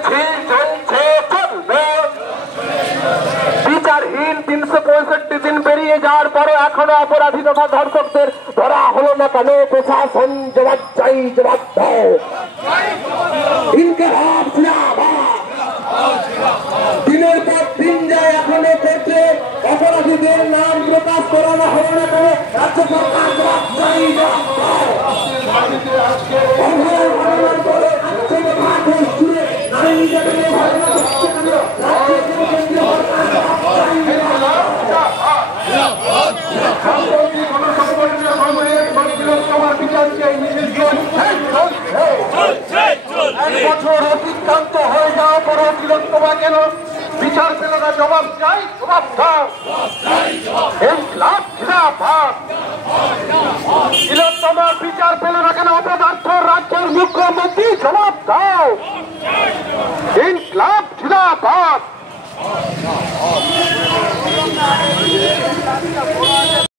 মিছিল চলছে চলবে। বিচারহীন 365 দিন পেরিয়ে যাওয়ার পরও এখনো অপরাধী তথা ধর্ষকদের ধরা হলো না কেন? প্রশাসন জবাব চাই, জবাব দাও। ইনকিলাব জিন্দাবাদ। দিনের পর দিন যায় এখনো করছে, অপরাধীদের নাম প্রকাশ করানো হলো না কেন? রাজ্য সরকার জবাব চাই, জবাব দাও। অতিক্রান্ত হয়ে যাওয়া পরও তিলোত্তমা কেন বিচার পেল না? জবাব চাই, জবাব দাও। ইনকিলাব জিন্দাবাদ। তিলোত্তমার বিচার পেল না কেন?